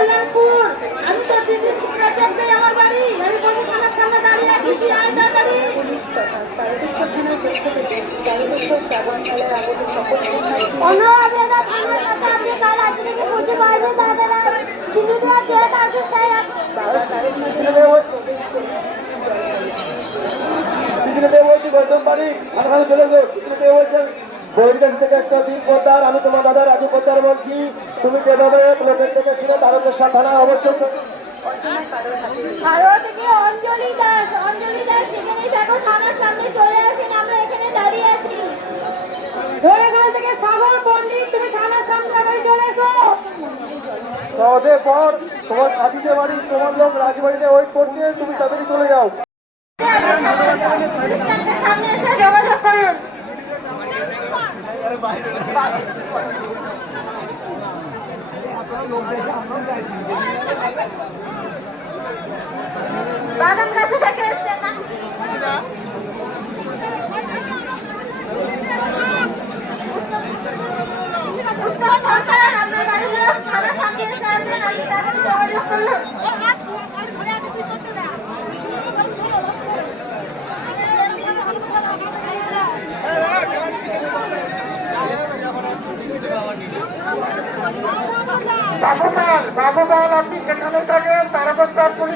কল্যাণপুর। আমি তো দিদি প্রজেক্টে আমার বাড়ি। আমি কোনো থানার সামনে দাঁড়িয়ে আছি, কি আয় তাড়াতাড়ি। অনুরোধ এরা থানার কাছে আপনি কাল আজকে থেকে বুঝতে পারবে তাদের দিদিরা ডেট আছে সেই আমি তোমার দাদা রাজু পোদ্দার বলছি। তুমি যেভাবে লোকের থেকে ছিল তারকেশ্বর থানা অবশ্যই অঞ্জলি দাস সেখানেই দেখো থানার সামনে চলে আসেন, আমরা এখানে দাঁড়িয়ে আছি। এখান থেকে সাগর পণ্ডিত, তুমি থানার সামনে চলে এসো। ওদের পর তোমার সাথীদের বাড়ি, তোমার লোক রাজবাড়িতে ওয়েট করছে, তুমি তাড়াতাড়ি চলে যাও। সামনে এসে যোগাযোগ করুন। বাদাম গাছে থেকে এসছেন না? আপনার বাড়ির লোক থানার সামনে এসে আছেন, আমি তাদের যোগাযোগ করলাম। বাবু পাল, আপনি সেখানে থাকেন তারকেশ্বর পুলিশ